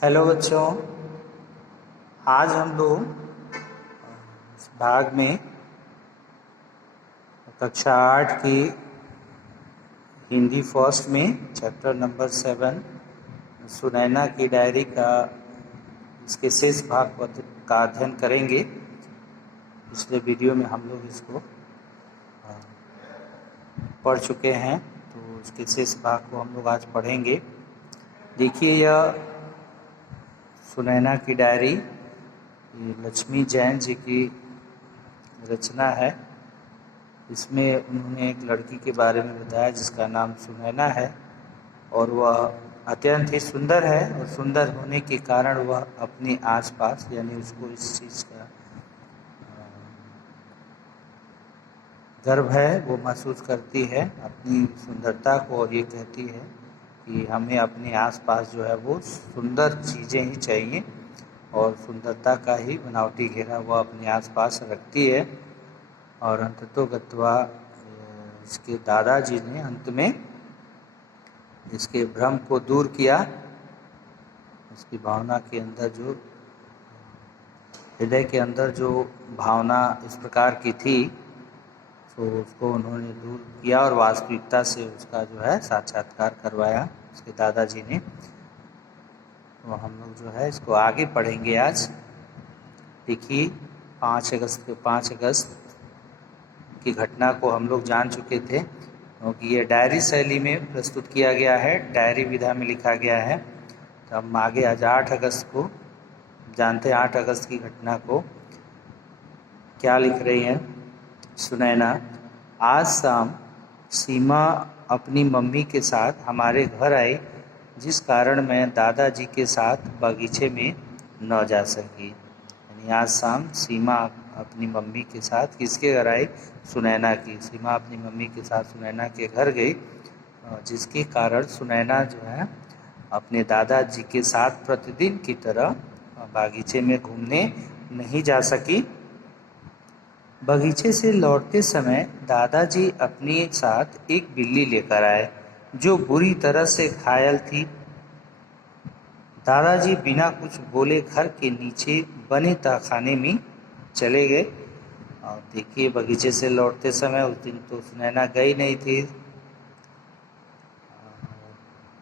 Hello बच्चों, आज हम लोग इस भाग में कक्षा 8 की हिंदी फर्स्ट में चैप्टर नंबर 7 सुनैना की डायरी का इसके शेष भाग का अध्ययन करेंगे। पिछले वीडियो में हम लोग इसको पढ़ चुके हैं, तो इसके शेष भाग को हम लोग आज पढ़ेंगे। देखिए, यह सुनैना की डायरी लक्ष्मी जैन जी की रचना है। इसमें उन्होंने एक लड़की के बारे में बताया जिसका नाम सुनैना है और वह अत्यंत ही सुंदर है और सुंदर होने के कारण वह अपने आसपास यानी उसको इस चीज़ का गर्व है, वो महसूस करती है अपनी सुंदरता को और ये कहती है कि हमें अपने आसपास जो है वो सुंदर चीज़ें ही चाहिए और सुंदरता का ही बनावटी घेरा वह अपने आसपास रखती है। और अंततोगत्वा इसके दादाजी ने अंत में इसके भ्रम को दूर किया। इसकी भावना के अंदर जो हृदय के अंदर जो भावना इस प्रकार की थी तो उसको उन्होंने दूर किया और वास्तविकता से उसका जो है साक्षात्कार करवाया उसके दादाजी ने। तो हम लोग जो है इसको आगे पढ़ेंगे आज। देखिए, 5 अगस्त की घटना को हम लोग जान चुके थे क्योंकि ये डायरी शैली में प्रस्तुत किया गया है, डायरी विधा में लिखा गया है। तो हम आगे आज 8 अगस्त को जानते हैं। 8 अगस्त की घटना को क्या लिख रही हैं सुनैना। आज शाम सीमा अपनी मम्मी के साथ हमारे घर आई, जिस कारण मैं दादाजी के साथ बगीचे में न जा सकी। यानी आज शाम सीमा अपनी मम्मी के साथ किसके घर आई? सुनैना की। सीमा अपनी मम्मी के साथ सुनैना के घर गई, जिसके कारण सुनैना जो है अपने दादाजी के साथ प्रतिदिन की तरह बागीचे में घूमने नहीं जा सकी। बगीचे से लौटते समय दादाजी अपने साथ एक बिल्ली लेकर आए जो बुरी तरह से घायल थी। दादाजी बिना कुछ बोले घर के नीचे बने तहखाने में चले गए। और देखिए, बगीचे से लौटते समय उस दिन तो सुनैना गई नहीं थी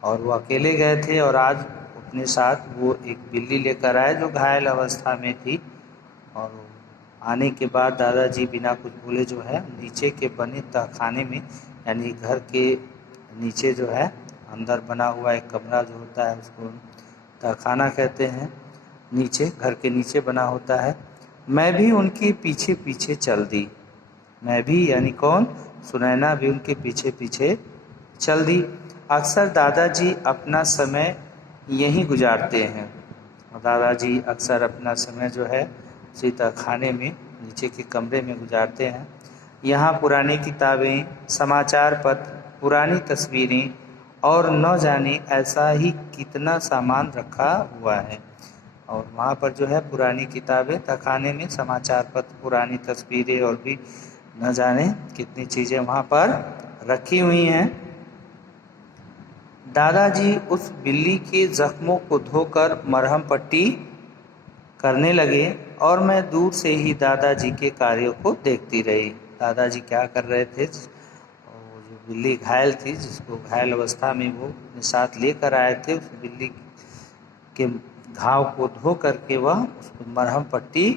और वो अकेले गए थे और आज अपने साथ वो एक बिल्ली लेकर आए जो घायल अवस्था में थी। और आने के बाद दादाजी बिना कुछ बोले जो है नीचे के बने तहखाने में, यानी घर के नीचे जो है अंदर बना हुआ एक कमरा जो होता है उसको तहखाना कहते हैं, नीचे घर के नीचे बना होता है। मैं भी उनके पीछे पीछे चल दी। मैं भी यानी कौन? सुनैना भी उनके पीछे पीछे चल दी। अक्सर दादाजी अपना समय यहीं गुजारते हैं। दादाजी अक्सर अपना समय जो है उसी तहखाने में नीचे के कमरे में गुजारते हैं। यहाँ पुरानी किताबें, समाचार पत्र, पुरानी तस्वीरें और न जाने ऐसा ही कितना सामान रखा हुआ है। और वहाँ पर जो है पुरानी किताबें, तहखाने में समाचार पत्र, पुरानी तस्वीरें और भी न जाने कितनी चीज़ें वहाँ पर रखी हुई हैं। दादाजी उस बिल्ली के जख्मों को धोकर मरहम पट्टी करने लगे और मैं दूर से ही दादाजी के कार्यों को देखती रही। दादाजी क्या कर रहे थे? और जो बिल्ली घायल थी, जिसको घायल अवस्था में वो अपने साथ लेकर आए थे, उस बिल्ली के घाव को धो करके वह उसको मरहम पट्टी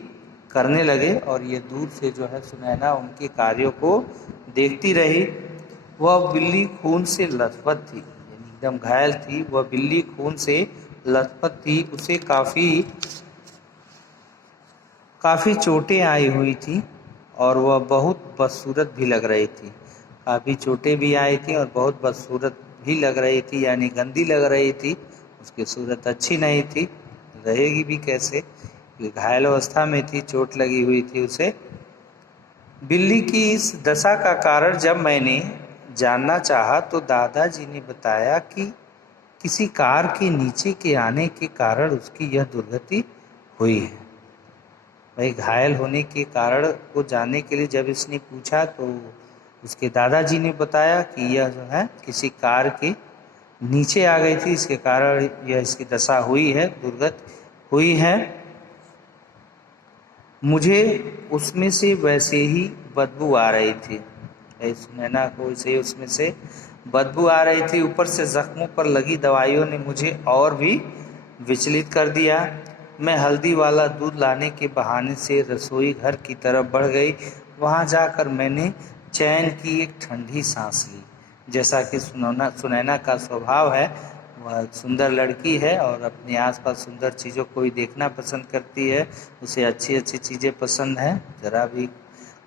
करने लगे। और ये दूर से जो है सुनैना उनके कार्यों को देखती रही। वह बिल्ली खून से लथपथ थी, एकदम घायल थी। वह बिल्ली खून से लथपथ थी। उसे काफ़ी चोटें आई हुई थी और वह बहुत बदसूरत भी लग रही थी। काफ़ी चोटें भी आई थी और बहुत बदसूरत भी लग रही थी, यानी गंदी लग रही थी। उसकी सूरत अच्छी नहीं थी, रहेगी भी कैसे? घायल अवस्था में थी, चोट लगी हुई थी उसे। बिल्ली की इस दशा का कारण जब मैंने जानना चाहा तो दादाजी ने बताया कि किसी कार के नीचे के आने के कारण उसकी यह दुर्गति हुई है। भाई, घायल होने के कारण को जानने के लिए जब इसने पूछा तो उसके दादाजी ने बताया कि यह जो है किसी कार के नीचे आ गई थी, इसके कारण यह इसकी दशा हुई है, दुर्गत हुई है। मुझे उसमें से वैसे ही बदबू आ रही थी, सुनैना को इसे उसमें से बदबू आ रही थी। ऊपर से जख्मों पर लगी दवाइयों ने मुझे और भी विचलित कर दिया। मैं हल्दी वाला दूध लाने के बहाने से रसोई घर की तरफ बढ़ गई। वहां जाकर मैंने चैन की एक ठंडी सांस ली। जैसा कि सुनैना का स्वभाव है, वह सुंदर लड़की है और अपने आसपास सुंदर चीज़ों को ही देखना पसंद करती है। उसे अच्छी अच्छी चीज़ें पसंद हैं। ज़रा भी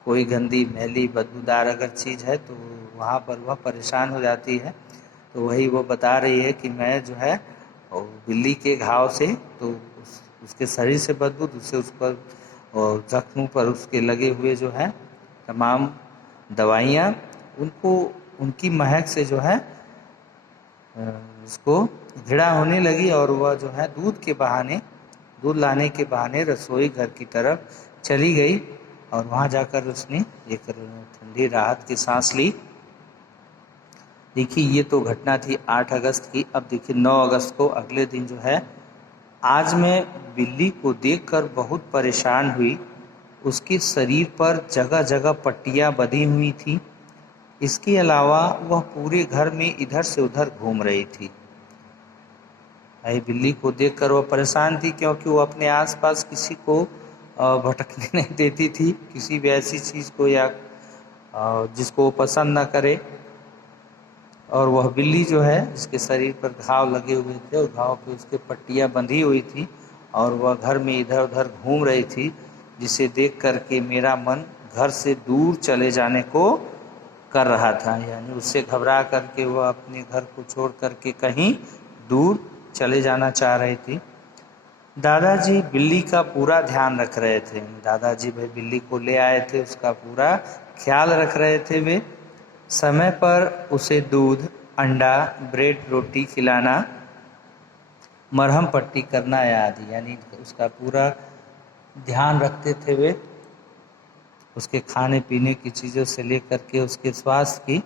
कोई गंदी मैली बदबूदार अगर चीज़ है तो वहाँ पर वह परेशान हो जाती है। तो वही वो बता रही है कि मैं जो है और बिल्ली के घाव से, तो उसके शरीर से बदबू, दूसरे उस पर और जख्मों पर उसके लगे हुए जो है तमाम दवाइयाँ, उनको उनकी महक से जो है उसको घृणा होने लगी और वह जो है दूध लाने के बहाने रसोई घर की तरफ चली गई और वहाँ जाकर उसने एक ठंडी राहत की सांस ली। देखिए, ये तो घटना थी 8 अगस्त की। अब देखिए 9 अगस्त को, अगले दिन जो है, आज मैं बिल्ली को देखकर बहुत परेशान हुई। उसके शरीर पर जगह जगह पट्टियाँ बंधी हुई थी। इसके अलावा वह पूरे घर में इधर से उधर घूम रही थी। बिल्ली को देखकर वह परेशान थी क्योंकि वो अपने आसपास किसी को भटकने नहीं देती थी, किसी भी ऐसी चीज़ को या जिसको वो पसंद न करे। और वह बिल्ली जो है, इसके शरीर पर घाव लगे हुए थे और घाव पे उसके पट्टियाँ बंधी हुई थी और वह घर में इधर उधर घूम रही थी, जिसे देख कर के मेरा मन घर से दूर चले जाने को कर रहा था। यानी उससे घबरा करके वह अपने घर को छोड़ करके कहीं दूर चले जाना चाह रही थी। दादाजी बिल्ली का पूरा ध्यान रख रहे थे। दादाजी भाई बिल्ली को ले आए थे, उसका पूरा ख्याल रख रहे थे। वे समय पर उसे दूध, अंडा, ब्रेड, रोटी खिलाना, मरहम पट्टी करना आदि, यानी उसका पूरा ध्यान रखते थे वे। उसके खाने पीने की चीज़ों से लेकर के उसके स्वास्थ्य की,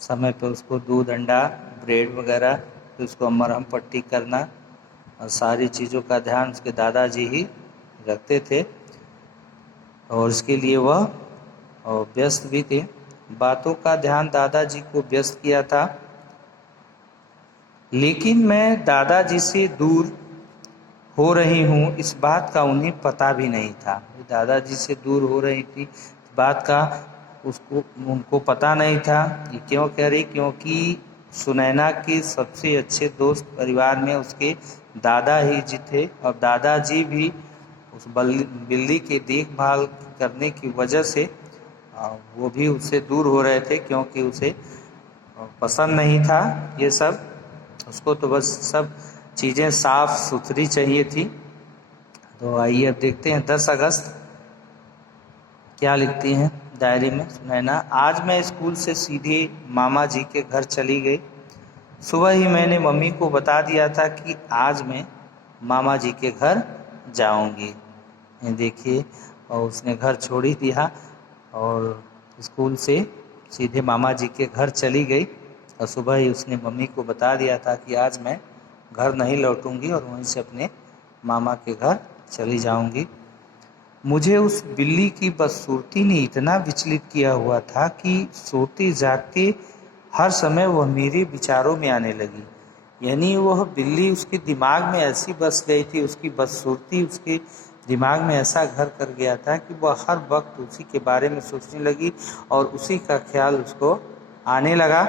समय पर उसको दूध, अंडा, ब्रेड वगैरह, फिर उसको मरहम पट्टी करना और सारी चीज़ों का ध्यान उसके दादाजी ही रखते थे और इसके लिए वह व्यस्त भी थे। बातों का ध्यान दादाजी को व्यस्त किया था, लेकिन मैं दादाजी से दूर हो रही हूँ इस बात का उन्हें पता भी नहीं था। दादाजी से दूर हो रही थी इस बात का उनको पता नहीं था। ये क्यों कह रही? क्योंकि सुनैना के सबसे अच्छे दोस्त परिवार में उसके दादा ही जी थे और दादाजी भी उस बिल्ली की देखभाल करने की वजह से वो भी उससे दूर हो रहे थे, क्योंकि उसे पसंद नहीं था ये सब। उसको तो बस सब चीज़ें साफ सुथरी चाहिए थी। तो आइए अब देखते हैं 10 अगस्त क्या लिखती हैं डायरी में सुनैना। आज मैं स्कूल से सीधे मामा जी के घर चली गई। सुबह ही मैंने मम्मी को बता दिया था कि आज मैं मामा जी के घर जाऊंगी। देखिए, और उसने घर छोड़ ही दिया और स्कूल से सीधे मामा जी के घर चली गई और सुबह ही उसने मम्मी को बता दिया था कि आज मैं घर नहीं लौटूंगी और वहीं से अपने मामा के घर चली जाऊंगी। मुझे उस बिल्ली की बदसूरती ने इतना विचलित किया हुआ था कि सोते जागते हर समय वह मेरे विचारों में आने लगी। यानी वह बिल्ली उसके दिमाग में ऐसी बस गई थी, उसकी बदसूरती उसके दिमाग में ऐसा घर कर गया था कि वह हर वक्त उसी के बारे में सोचने लगी और उसी का ख्याल उसको आने लगा।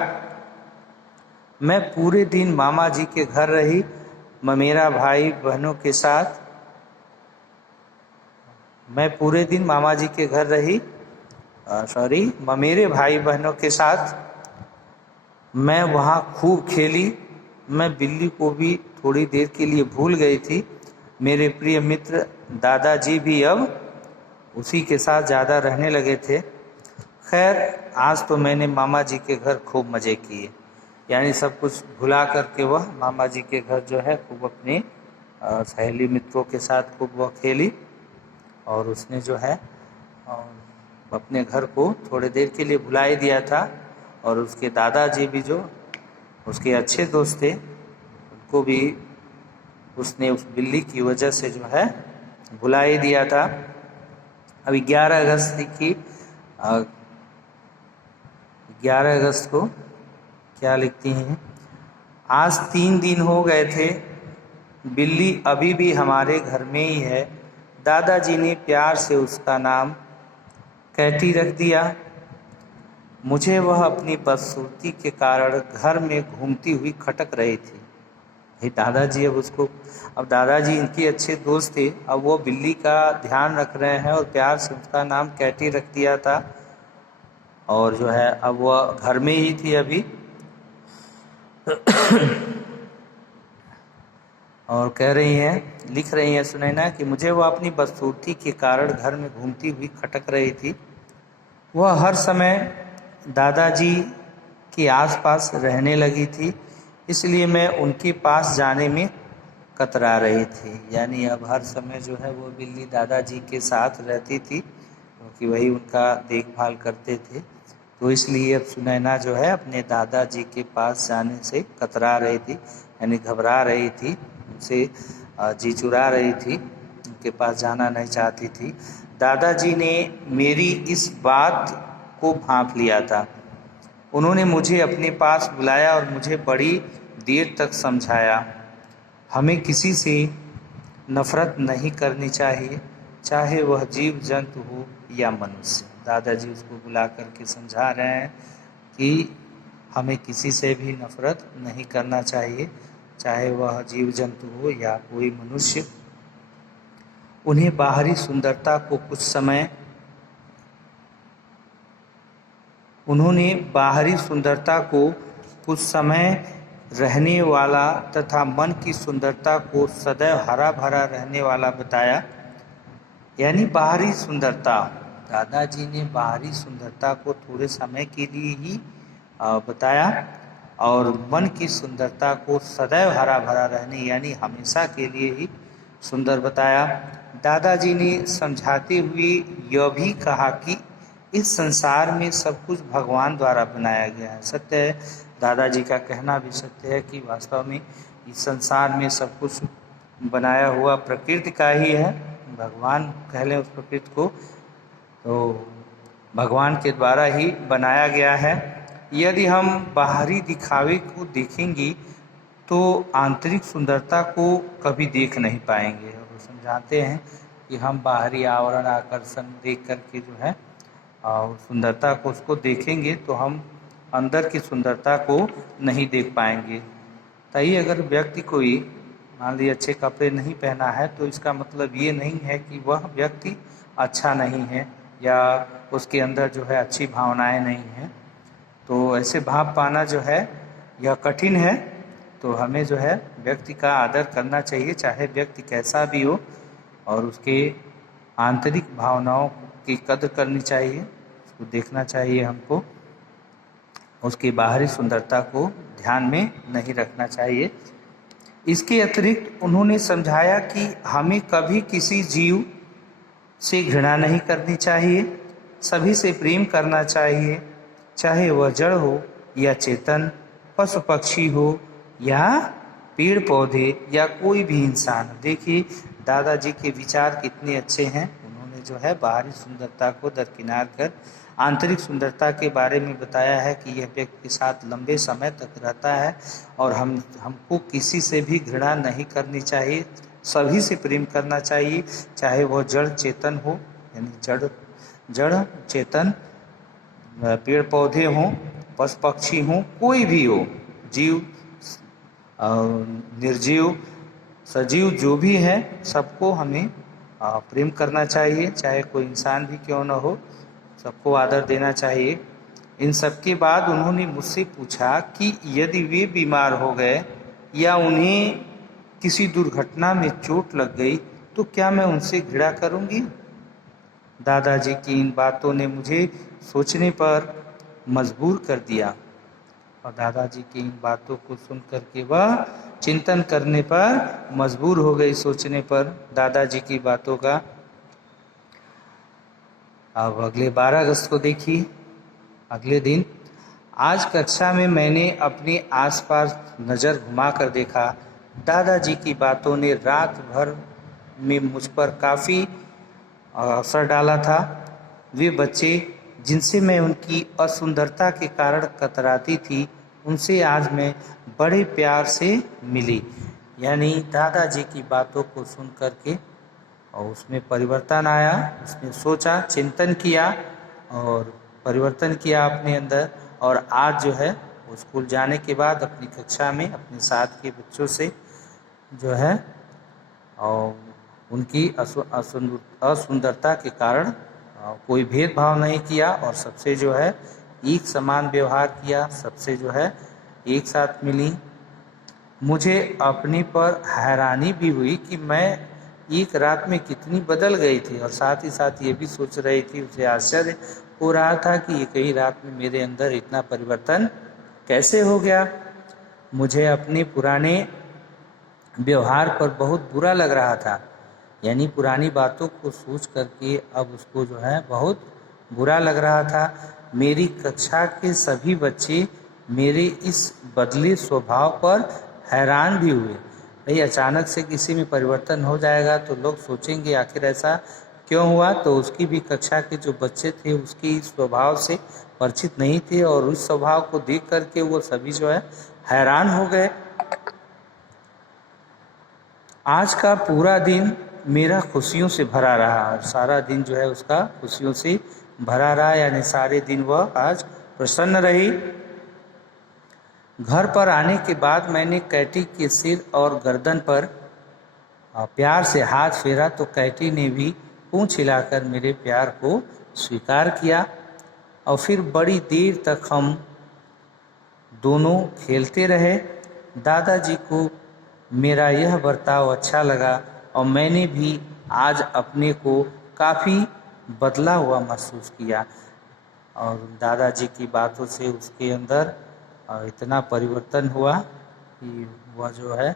मैं पूरे दिन मामा जी के घर रही। ममेरा भाई बहनों के साथ मैं पूरे दिन मामा जी के घर रही ममेरे भाई बहनों के साथ मैं वहाँ खूब खेली। मैं बिल्ली को भी थोड़ी देर के लिए भूल गई थी। मेरे प्रिय मित्र दादाजी भी अब उसी के साथ ज़्यादा रहने लगे थे। खैर, आज तो मैंने मामा जी के घर खूब मज़े किए। यानी सब कुछ भुला करके वह मामा जी के घर जो है खूब अपनी सहेली मित्रों के साथ खूब वह खेली और उसने जो है अपने घर को थोड़ी देर के लिए भुला ही दिया था। और उसके दादाजी भी जो उसके अच्छे दोस्त थे, उनको भी उसने उस बिल्ली की वजह से जो है भुला ही दिया था। अभी 11 अगस्त की 11 अगस्त को क्या लिखती हैं, आज 3 दिन हो गए थे, बिल्ली अभी भी हमारे घर में ही है। दादाजी ने प्यार से उसका नाम कैटी रख दिया। मुझे वह अपनी बदसूरती के कारण घर में घूमती हुई खटक रही थी। ये दादाजी अब दादाजी इनके अच्छे दोस्त थे, अब वो बिल्ली का ध्यान रख रहे हैं और प्यार से उसका नाम कैटी रख दिया था। और जो है अब वह घर में ही थी अभी। और कह रही हैं, लिख रही हैं सुनैना कि मुझे वह अपनी बदसूरती के कारण घर में घूमती हुई खटक रही थी। वह हर समय दादाजी के आसपास रहने लगी थी, इसलिए मैं उनके पास जाने में कतरा रही थी। यानी अब हर समय जो है वो बिल्ली दादाजी के साथ रहती थी, क्योंकि वही उनका देखभाल करते थे। तो इसलिए अब सुनैना जो है अपने दादाजी के पास जाने से कतरा रही थी, यानी घबरा रही थी, उनसे जी चुरा रही थी, उनके पास जाना नहीं चाहती थी। दादाजी ने मेरी इस बात को भांप लिया था। उन्होंने मुझे अपने पास बुलाया और मुझे बड़ी देर तक समझाया, हमें किसी से नफरत नहीं करनी चाहिए, चाहे वह जीव जंतु हो या मनुष्य। दादाजी उसको बुला करके समझा रहे हैं कि हमें किसी से भी नफरत नहीं करना चाहिए, चाहे वह जीव जंतु हो या कोई मनुष्य। उन्हें बाहरी सुंदरता को उन्होंने बाहरी सुंदरता को कुछ समय रहने वाला तथा मन की सुंदरता को सदैव हरा भरा रहने वाला बताया। यानी बाहरी सुंदरता, दादाजी ने बाहरी सुंदरता को थोड़े समय के लिए ही बताया, और मन की सुंदरता को सदैव हरा भरा रहने यानी हमेशा के लिए ही सुंदर बताया। दादाजी ने समझाते हुए यह भी कहा कि इस संसार में सब कुछ भगवान द्वारा बनाया गया है। सत्य है, दादाजी का कहना भी सत्य है कि वास्तव में इस संसार में सब कुछ बनाया हुआ प्रकृति का ही है। भगवान कह लें उस प्रकृति को, तो भगवान के द्वारा ही बनाया गया है। यदि हम बाहरी दिखावे को देखेंगे तो आंतरिक सुंदरता को कभी देख नहीं पाएंगे। वो समझाते हैं कि हम बाहरी आवरण आकर्षण देख करके जो है और सुंदरता को उसको देखेंगे तो हम अंदर की सुंदरता को नहीं देख पाएंगे। ताकि अगर व्यक्ति कोई मान लीजिए अच्छे कपड़े नहीं पहना है तो इसका मतलब ये नहीं है कि वह व्यक्ति अच्छा नहीं है या उसके अंदर जो है अच्छी भावनाएं नहीं हैं। तो ऐसे भाव पाना जो है यह कठिन है। तो हमें जो है व्यक्ति का आदर करना चाहिए, चाहे व्यक्ति कैसा भी हो, और उसके आंतरिक भावनाओं की कद्र करनी चाहिए, उसको देखना चाहिए हमको, उसकी बाहरी सुंदरता को ध्यान में नहीं रखना चाहिए। इसके अतिरिक्त उन्होंने समझाया कि हमें कभी किसी जीव से घृणा नहीं करनी चाहिए, सभी से प्रेम करना चाहिए, चाहे वह जड़ हो या चेतन, पशु पक्षी हो या पेड़ पौधे या कोई भी इंसान। देखिए दादाजी के विचार कितने अच्छे हैं। उन्होंने जो है बाहरी सुंदरता को दरकिनार कर आंतरिक सुंदरता के बारे में बताया है कि यह व्यक्ति के साथ लंबे समय तक रहता है और हमको किसी से भी घृणा नहीं करनी चाहिए, सभी से प्रेम करना चाहिए, चाहे वह जड़ चेतन हो यानी जड़ चेतन, पेड़ पौधे हों, पशु पक्षी हों, कोई भी हो, जीव निर्जीव सजीव जो भी है, सबको हमें प्रेम करना चाहिए, चाहे कोई इंसान भी क्यों न हो, सबको आदर देना चाहिए। इन सब के बाद उन्होंने मुझसे पूछा कि यदि वे बीमार हो गए या उन्हें किसी दुर्घटना में चोट लग गई तो क्या मैं उनसे घृणा करूंगी? दादाजी की इन बातों ने मुझे सोचने पर मजबूर कर दिया, और दादाजी की इन बातों को सुन करके वह चिंतन करने पर मजबूर हो गई, सोचने पर दादाजी की बातों का। अब अगले 12 अगस्त को देखिए, अगले दिन आज कक्षा में मैंने अपने आसपास नज़र घुमाकर देखा। दादाजी की बातों ने रात भर में मुझ पर काफ़ी असर डाला था। वे बच्चे जिनसे मैं उनकी असुंदरता के कारण कतराती थी, उनसे आज मैं बड़े प्यार से मिली। यानी दादाजी की बातों को सुन कर के और उसमें परिवर्तन आया। उसने सोचा, चिंतन किया और परिवर्तन किया अपने अंदर, और आज जो है वो स्कूल जाने के बाद अपनी कक्षा में अपने साथ के बच्चों से जो है और उनकी असुंदरता के कारण कोई भेदभाव नहीं किया और सबसे जो है एक समान व्यवहार किया, सबसे जो है एक साथ मिली। मुझे अपने पर हैरानी भी हुई कि मैं एक रात में कितनी बदल गई थी, और साथ ही साथ ये भी सोच रही थी, उसे आश्चर्य हो रहा था कि एक ही रात में मेरे अंदर इतना परिवर्तन कैसे हो गया। मुझे अपने पुराने व्यवहार पर बहुत बुरा लग रहा था, यानी पुरानी बातों को सोच करके अब उसको जो है बहुत बुरा लग रहा था। मेरी कक्षा के सभी बच्चे मेरे इस बदले स्वभाव पर हैरान भी हुए। भाई अचानक से किसी में परिवर्तन हो जाएगा तो लोग सोचेंगे आखिर ऐसा क्यों हुआ। तो उसकी भी कक्षा के जो बच्चे थे उसके इस स्वभाव से परिचित नहीं थे और उस स्वभाव को देख करके वो सभी जो है हैरान हो गए। आज का पूरा दिन मेरा खुशियों से भरा रहा और सारा दिन जो है उसका खुशियों से भरा रहा, यानी सारे दिन वह आज प्रसन्न रही। घर पर आने के बाद मैंने कैटी के सिर और गर्दन पर प्यार से हाथ फेरा तो कैटी ने भी पूंछ हिलाकर मेरे प्यार को स्वीकार किया और फिर बड़ी देर तक हम दोनों खेलते रहे। दादाजी को मेरा यह बर्ताव अच्छा लगा और मैंने भी आज अपने को काफ़ी बदला हुआ महसूस किया। और दादाजी की बातों से उसके अंदर इतना परिवर्तन हुआ कि वह जो है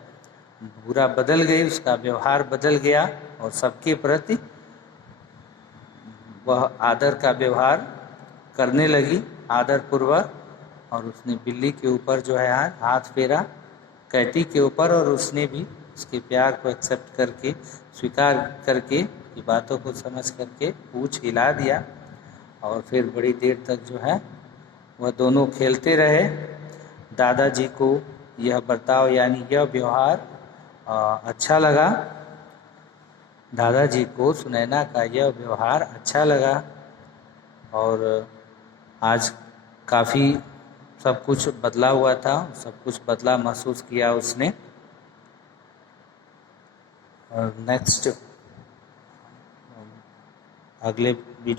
पूरा बदल गई, उसका व्यवहार बदल गया और सबके प्रति वह आदर का व्यवहार करने लगी, आदर पूर्वक। और उसने बिल्ली के ऊपर जो है हाथ फेरा, कैटी के ऊपर, और उसने भी उसके प्यार को एक्सेप्ट करके, स्वीकार करके, की बातों को समझ करके पूंछ हिला दिया। और फिर बड़ी देर तक जो है वह दोनों खेलते रहे। दादाजी को यह बर्ताव यानी यह व्यवहार अच्छा लगा। दादाजी को सुनैना का यह व्यवहार अच्छा लगा और आज काफ़ी सब कुछ बदला हुआ था, सब कुछ बदला महसूस किया उसने। और नेक्स्ट अगले वीडियो